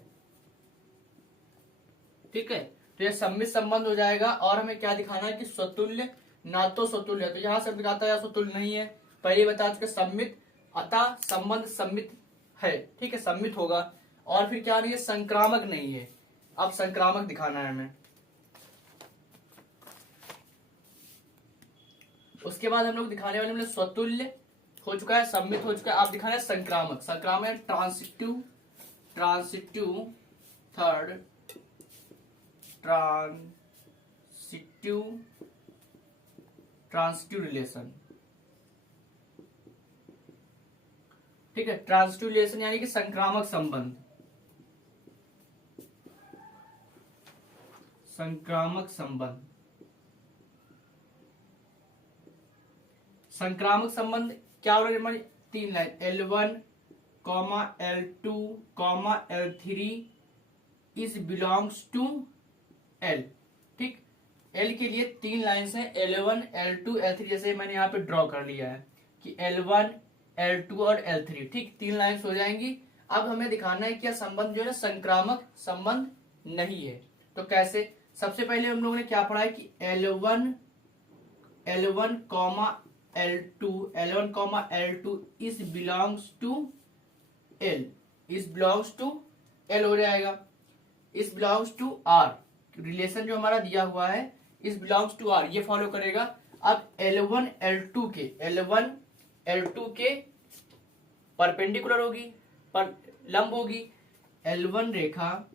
ठीक है। तो ये सममित संबंध हो जाएगा। और हमें क्या दिखाना है कि स्वतुल्य, ना तो स्वतुल्य है, तो यहां से दिखाता है स्वतुल्य नहीं है, पहले बता चुके सममित, अतः संबंध सममित है, ठीक है, सममित होगा। और फिर क्या नहीं है, संक्रामक नहीं है। अब संक्रामक दिखाना है हमें। उसके बाद हम लोग दिखाने वाले मतलब स्वतुल्य हो चुका है, सममित हो चुका है। आप दिखाना है संक्रामक, संक्रामक ट्रांसिटिव, थर्ड ट्रांसिटिव रिलेशन, ठीक है। ट्रांसिटिव रिलेशन यानी कि संक्रामक संबंध, संक्रामक संबंध। संक्रामक संबंध क्या हो रहा है हमारी, तीन line L1 comma L2 comma L3 is belongs to L, ठीक। L के लिए तीन लाइन्स हैं, L1 L2 L3, जैसे मैंने यहाँ पे ड्रॉ कर लिया है कि L1 L2 और L3, ठीक, तीन लाइन्स हो जाएंगी। अब हमें दिखाना है कि यह संबंध जो है संक्रामक संबंध नहीं है। तो कैसे, सबसे पहले हम लोगों ने क्या पढ़ा है कि L1 comma L2 is belongs to L, is belongs to L हो जाएगा, is belongs to R, relation जो हमारा दिया हुआ है इज बिलोंग्स टू R, ये फॉलो करेगा। अब L1 L2 के परपेंडिकुलर होगी, पर लंब होगी। L1 रेखा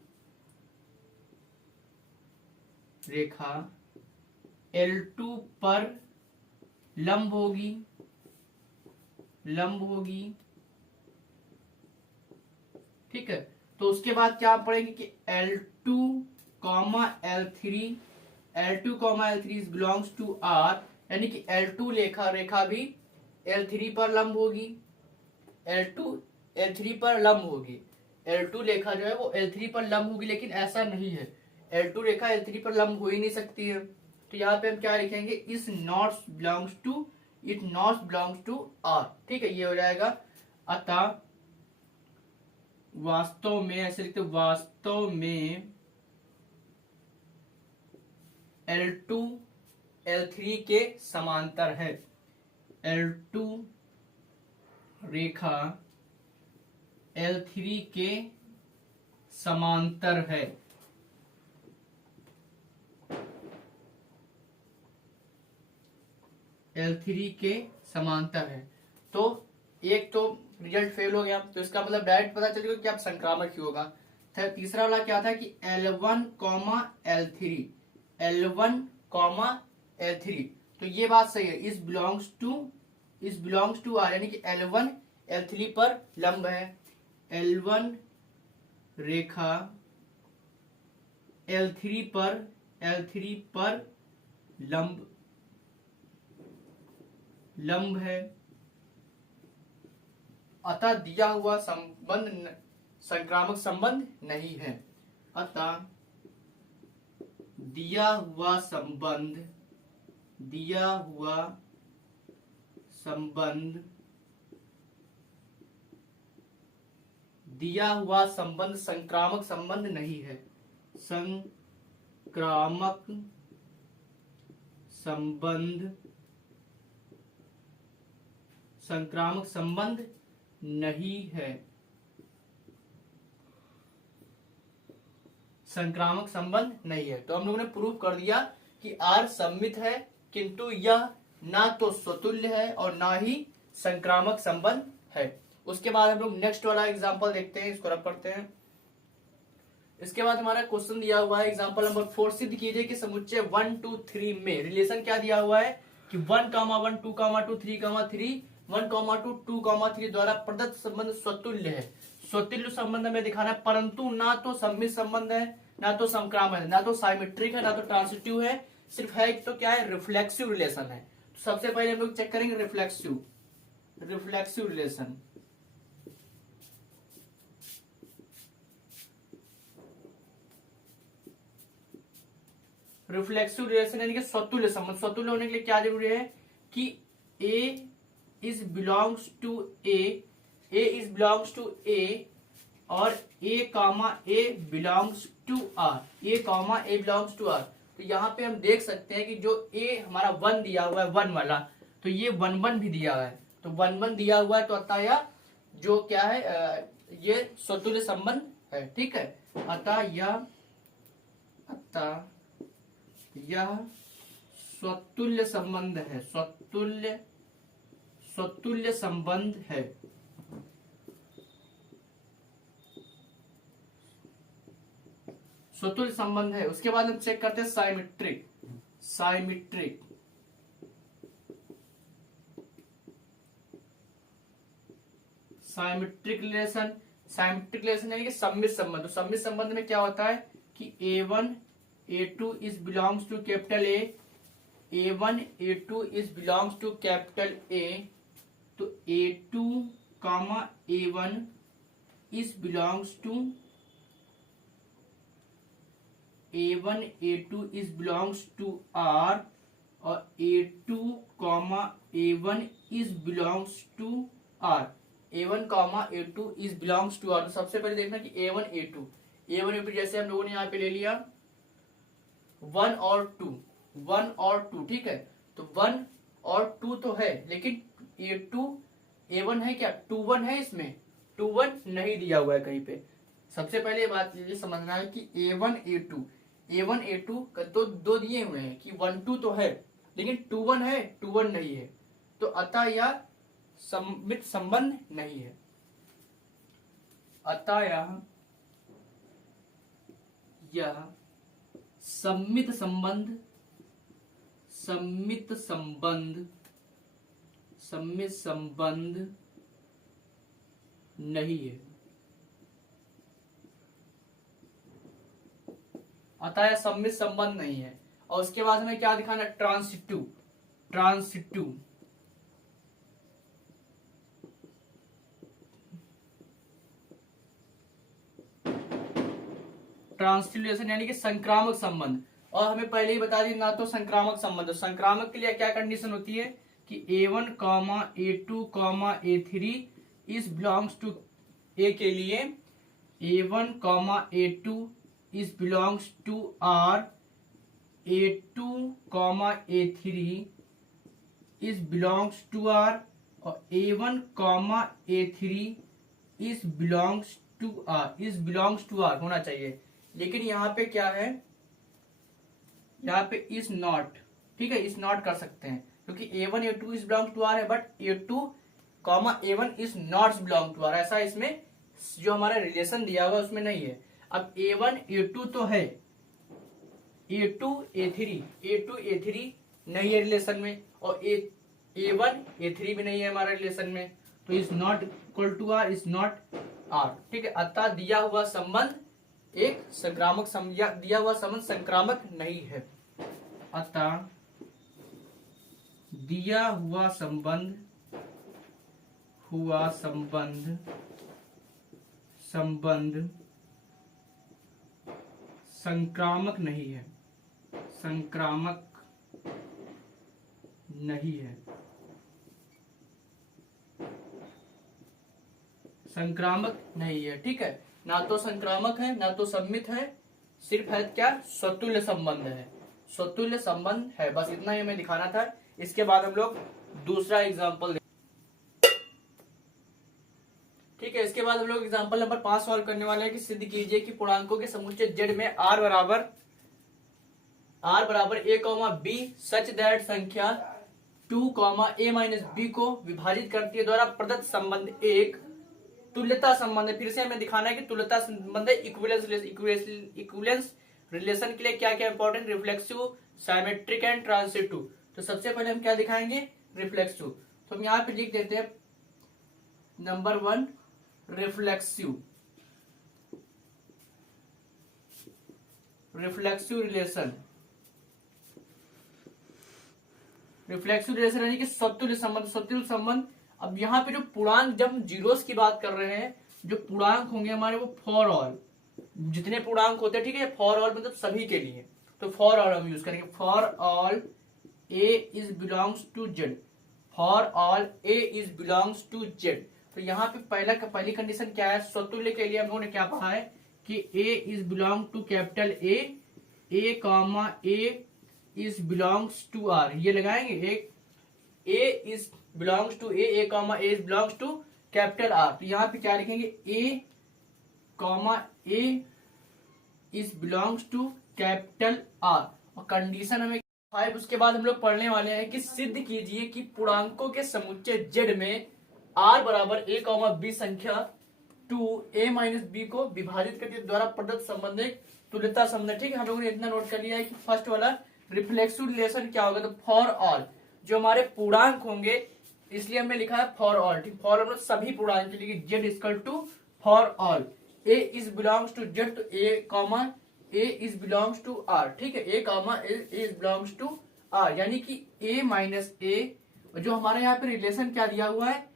L2 पर लंब होगी, ठीक है। तो उसके बाद क्या पढ़ेंगे कि L2 comma L3 is belongs to R, यानी कि L2 रेखा भी L3 पर लंब होगी, L3 पर लंब होगी। L2 रेखा जो है वो L3 पर लंब होगी, लेकिन ऐसा नहीं है, L2 रेखा L3 पर लंब हो ही नहीं सकती है। तो यहाँ पे हम क्या लिखेंगे, it not belongs to R, ठीक है, ये हो जाएगा। अतः वास्तव में, ऐसे लिखते, वास्तव में L2 L3 के समांतर है, L2 रेखा L3 के समांतर है, L3 के समांतर है। तो एक तो रिजल्ट फेल हो गया, तो इसका मतलब डायरेक्ट पता चलेगा कि आप संक्रामक ही होगा। तीसरा वाला क्या था कि L1 कॉमा L3, तो ये बात सही है, इज बिलोंग्स टू R, यानी कि L1 L3 पर लंब है, L1 रेखा L3 पर लंब है, अतः दिया हुआ संबंध संक्रामक संबंध नहीं है। अतः दिया हुआ संबंध संक्रामक संबंध नहीं है। संक्रामक संबंध नहीं है। संक्रामक संबंध नहीं है। तो हम लोगों ने प्रूव कर दिया कि R सममित है, किंतु यह ना तो स्वतुल्य है और ना ही संक्रामक संबंध है। उसके बाद हम लोग नेक्स्ट वाला एग्जांपल देखते हैं, इसको रब करते हैं। इसके बाद हमारा क्वेश्चन दिया हुआ है एग्जांपल नंबर 4, सिद्ध कीजिए कि समुच्चय 1 2 3 में रिलेशन क्या दिया हुआ है कि 1, 1, 2, 2, 3, 3, 1, 2, 2, 3 द्वारा प्रदत्त संबंध स्वतुल्य है। स्वतुल्य संबंध में दिखाना है, परंतु ना तो सम्मित संबंध है, ना तो संक्रामक है, ना तो साइमेट्रिक है, ना तो ट्रांसिटिव है, सिर्फ है तो क्या है, रिफ्लेक्सिव रिलेशन है। तो सबसे पहले हम लोग चेक करेंगे रिफ्लेक्सिव रिलेशन। रिफ्लेक्सिव रिलेशन यानी कि स्वतुल्य संबंध। स्वतुल्य होने के लिए क्या जरूरी है कि A is belongs to A और A belongs to R, belongs to R। तो यहाँ पे हम देख सकते हैं कि जो A हमारा 1 दिया हुआ है 1 वाला, तो ये 1 1 भी दिया हुआ है, तो 1 1 दिया हुआ है, तो अतः यह जो क्या है ये स्वतुल्य संबंध है। ठीक है, अतः यह स्वतुल्य संबंध है, स्वतुल्य संबंध है। स्वतुल्य संबंध है। उसके बाद हम चेक करते हैं साइमेट्रिक रिलेशन यानी कि सम्मित संबंध। तो सम्मित संबंध में क्या होता है कि A1 A2 is belongs to capital A1 A2 is belongs to capital A, तो A2 A1 is belongs to A1 A2 is belongs to R और A2 A1 is belongs to R। A1 A2 is belongs to R। तो सबसे पहले देखना कि A1 A2 जैसे हम लोगों ने यहाँ पे ले लिया 1 और 2, ठीक है। तो 1 और 2 तो है, लेकिन A1 है क्या, 2 1 है, इसमें 2 1 नहीं दिया हुआ है कहीं पे। सबसे पहले ये बात ये समझना है कि A1 A2 का तो 2 दिए हुए हैं कि 1 2 तो है, लेकिन 2 1 है, 2 1 नहीं है, तो अतः यह सम्मित संबंध नहीं है। अतः यह सम्मित संबंध नहीं है। अतः यह सम्मित संबंध नहीं है। और उसके बाद हमें क्या दिखाना है, ट्रांसिटिव रिलेशन यानी कि संक्रामक संबंध। और हमें पहले ही बता दी ना तो संक्रामक संबंध। संक्रामक के लिए क्या कंडीशन होती है कि A1 A2 A3 इस बिलोंग्स टू A के लिए A1 A2 इस belongs to R, A2 A3 इस बिलोंग्स टू R और A1 A3 इस बिलोंग्स टू R होना चाहिए। लेकिन यहाँ पे क्या है, यहाँ पे इज नॉट, ठीक है, इज नॉट कर सकते हैं क्योंकि A1 A2 is belong to R है, but A2 A1 is not belong to R, ऐसा इसमें जो हमारा रिलेशन दिया हुआ उसमें नहीं है। अब A1 A2 तो है, A2 A3 नहीं है रिलेशन में, और A1 A3 भी नहीं है हमारा रिलेशन में, तो is not equal to R, is not R. ठीक है, अतः दिया हुआ संबंध एक संक्रामक दिया हुआ संबंध संक्रामक नहीं है। अतः दिया हुआ संबंध संक्रामक नहीं है, संक्रामक नहीं है, संक्रामक नहीं है। ठीक है, ना तो संक्रामक है ना तो सम्मित है, सिर्फ है क्या, स्वतुल्य संबंध है, स्वतुल्य संबंध है। बस इतना ही हमें दिखाना था। इसके बाद हम लोग दूसरा एग्जाम्पल, ठीक है, इसके बाद हम लोग एग्जाम्पल नंबर 5 सॉल्व करने वाले हैं कि सिद्ध कीजिए कि पूर्णांकों के समुच्चय z में r बराबर a, b सच दैट संख्या 2, a माइनस b को विभाजित करती है द्वारा प्रदत्त संबंध एक तुल्यता संबंध है। फिर से हमें दिखाना है कि तुल्यता संबंध है। इक्विवेलेंस रिलेशन के लिए क्या क्या important, reflexive, symmetric and transitive. तो सबसे पहले हम क्या दिखाएंगे, रिफ्लेक्सिव। तो हम यहाँ पे लिख देते हैं number 1 reflexive relation. Reflexive relation यानी कि स्वतुल्य संबंध। अब यहाँ पे जो पूर्णांक, जब हम जीरोस की बात कर रहे हैं, जो पूर्णांक होंगे हमारे वो फॉर ऑल, जितने पूर्णांक होते हैं, ठीक है, फॉर ऑल मतलब सभी के लिए। तो फॉर ऑल हम यूज करेंगे, for all A is belongs to Z, for all A is belongs to Z. तो यहाँ पे पहली कंडीशन क्या है, स्वतुल्य के लिए हम लोगों ने क्या पढ़ा है कि A is belong to capital A comma A is belongs to R, ये लगाएंगे। एक A is belongs to A comma A is belongs to capital R. तो यहाँ पे क्या लिखेंगे, A comma A is belongs to capital R. और condition हमें 5, उसके बाद हम लोग पढ़ने वाले हैं कि सिद्ध कीजिए कि पूर्णांकों के समुच्चय z में r बराबर a, b संख्या 2, a माइनस b को विभाजित करके द्वारा प्रदत्त संबंध एक तुल्यता संबंध। ठीक है, हम लोगों ने इतना नोट कर लिया है कि फर्स्ट वाला रिफ्लेक्सिव रिलेशन क्या होगा, तो फॉर ऑल जो हमारे पूर्णांक होंगे, इसलिए हमने लिखा है फॉर ऑल। ठीक, फॉर ऑल सभी पूर्णांक के लिए z equal to for all a is belongs to z, तो a is belongs to r। ठीक है, a is belongs to r, यानी कि a माइनस a, जो हमारे यहाँ पे रिलेशन क्या दिया हुआ है,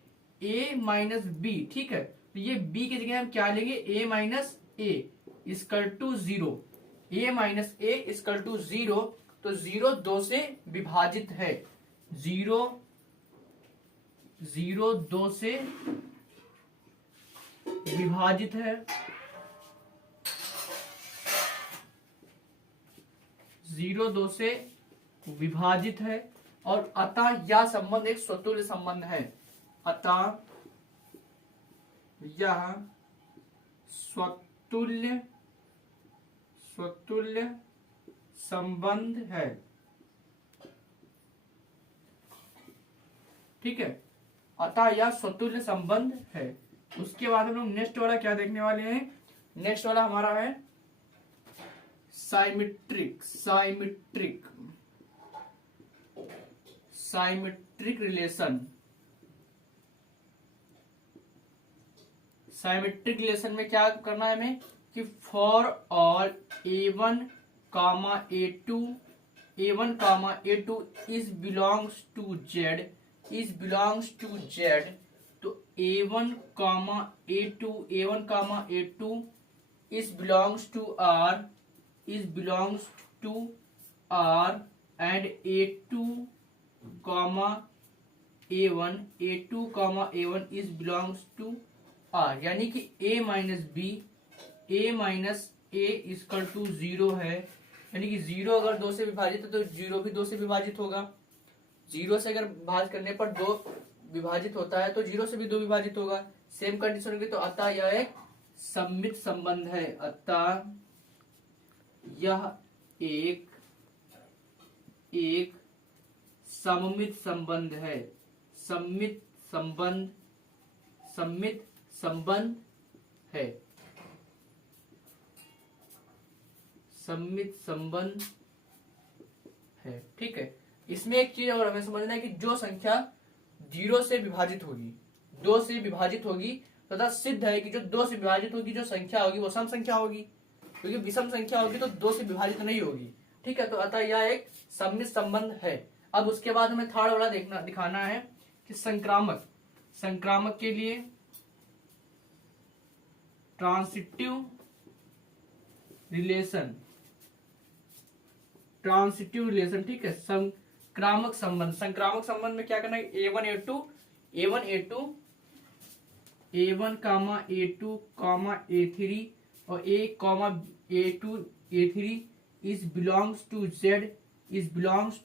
a माइनस b। ठीक है, तो ये b की जगह हम क्या लेंगे, a minus a equal to 0, a minus a equal to 0। तो 0 2 से विभाजित है, 0 2 से विभाजित है, 0 2 से विभाजित है। और अतः यह संबंध एक स्वतुल्य संबंध है, अतः यह स्वतुल्य संबंध है। ठीक है, अतः यह स्वतुल्य संबंध है। उसके बाद हम लोग नेक्स्ट वाला क्या देखने वाले हैं, नेक्स्ट वाला हमारा है साइमेट्रिक रिलेशन। साइमेट्रिक रिलेशन में क्या करना है हमें कि for all a1 comma a2 is belongs to z, तो a1 comma a2 is belongs to r and a2 comma a1 is belongs to r, यानी कि a minus a equal to 0 है, यानी कि 0 अगर 2 से विभाजित है तो 0 भी 2 से विभाजित होगा। 0 से अगर भाग करने पर 2 विभाजित होता है तो 0 से भी 2 विभाजित होगा। सेम कंडीशन होगी, तो अतः यह एक सममित संबंध है, अतः यह एक सममित संबंध है, सममित संबंध है, सममित संबंध है। ठीक है, इसमें एक चीज और हमें समझना है कि जो संख्या 0 से विभाजित होगी, 2 से विभाजित होगी, तथा सिद्ध है कि जो 2 से विभाजित होगी जो संख्या होगी वो सम संख्या होगी, क्योंकि विषम संख्या होगी तो 2 से विभाजित नहीं होगी। ठीक है, तो अतः यह एक सममित संबंध है। अब उसके बाद हमें थर्ड वाला दिखाना है कि संक्रामक के लिए ट्रांसिटिव रिलेशन, ठीक है, संक्रामक संबंध में क्या करना है, A1 A2 A3 और A2 A3 is belongs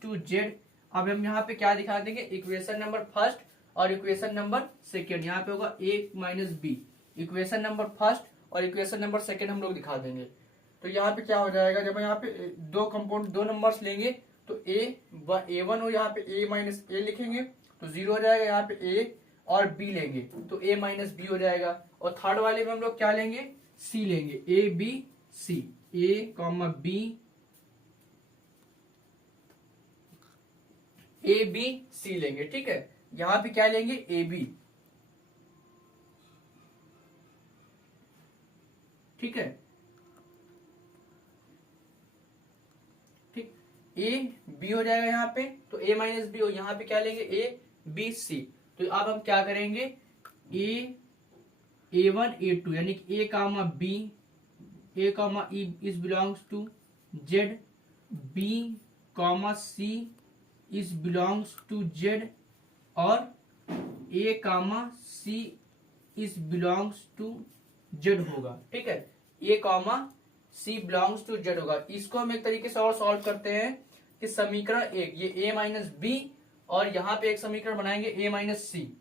to Z। अब हम यहाँ पे क्या दिखा देंगे, इक्वेशन नंबर फर्स्ट और इक्वेशन नंबर सेकेंड, यहाँ पे होगा A minus B, equation number first और इक्वेशन नंबर सेकेंड हम लोग दिखा देंगे। तो यहाँ पे क्या हो जाएगा, जब यहाँ पे दो नंबर्स लेंगे तो A1 और यहाँ पे A माइनस ए लिखेंगे तो 0 हो जाएगा, यहाँ पे A और B लेंगे तो A माइनस बी हो जाएगा। और थर्ड वाले में हम लोग क्या लेंगे, C लेंगे, A B C लेंगे। ठीक है, यहाँ पे क्या लेंगे, AB। ठीक है, ठीक, A B हो जाएगा यहाँ पे, तो A माइनस बी हो, यहाँ पे क्या लेंगे, A B C। तो अब हम क्या करेंगे, A1 A2 यानी कि A comma B A comma E is belongs to Z, B comma C is belongs to Z और A comma C is belongs to Z होगा। ठीक है, A comma C belongs to Z होगा। इसको हम एक तरीके से और सॉल्व करते हैं कि समीकरण एक, ये A माइनस बी और यहाँ पे एक समीकरण बनाएंगे A माइनस सी,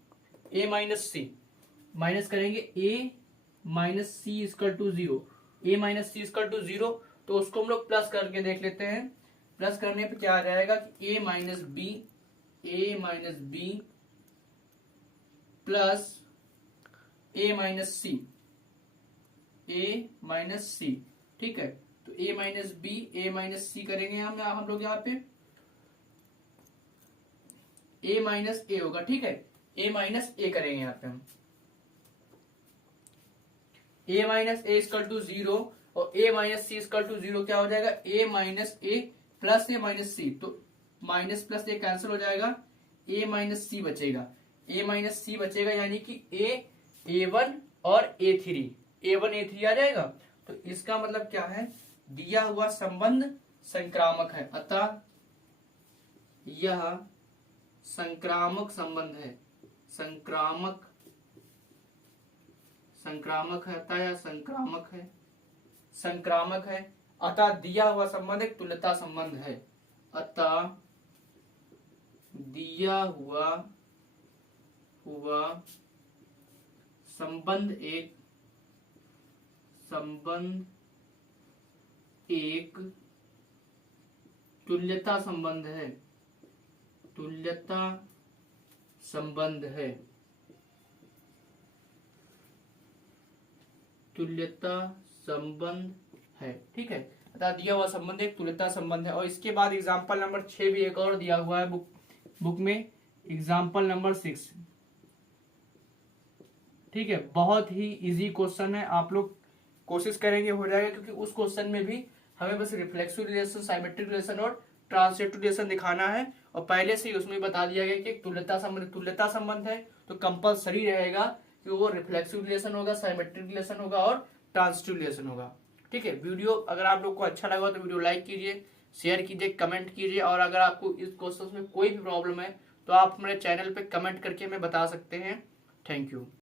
माइनस करेंगे A minus C equal to 0, A minus C equal to 0। तो उसको हम लोग प्लस करके देख लेते हैं। प्लस करने पे क्या आ जाएगा कि A minus B plus A minus C. ठीक है, तो A माइनस सी करेंगे हम लोग यहाँ पे A माइनस ए होगा। ठीक है, A माइनस ए करेंगे यहाँ पे हम, A minus A equal to 0 और A minus C equal to 0 क्या हो जाएगा, A minus A plus A minus C, तो माइनस प्लस ए कैंसिल हो जाएगा, A माइनस सी बचेगा, यानी कि A1 और A3 आ जाएगा। तो इसका मतलब क्या है, दिया हुआ संबंध संक्रामक है, अतः यह संक्रामक संबंध है, संक्रामक है, अतः यह संक्रामक है, अतः दिया हुआ संबंध एक तुल्यता संबंध है, अतः दिया हुआ संबंध एक तुल्यता संबंध है, ठीक है, अतः दिया हुआ संबंध एक तुल्यता संबंध है। और इसके बाद एग्जाम्पल नंबर 6 भी एक और दिया हुआ है बुक में, एग्जाम्पल नंबर 6। ठीक है, बहुत ही इजी क्वेश्चन है, आप लोग कोशिश करेंगे हो जाएगा, क्योंकि उस क्वेश्चन में भी हमें बस रिफ्लेक्सिव रिलेशन, साइमेट्रिक रिलेशन और ट्रांसलेटिव रिलेशन दिखाना है। और पहले से ही उसमें बता दिया गया कि तुल्यता संबंध है, तो कंपलसरी रहेगा कि वो रिफ्लेक्सिव रिलेशन होगा, साइमेट्रिक रिलेशन होगा और ट्रांसलेटिव रिलेशन होगा। ठीक है, वीडियो अगर आप लोग को अच्छा लगा तो वीडियो लाइक कीजिए, शेयर कीजिए, कमेंट कीजिए, और अगर आपको इस क्वेश्चन में कोई भी प्रॉब्लम है तो आप हमारे चैनल पे कमेंट करके हमें बता सकते हैं। Thank you.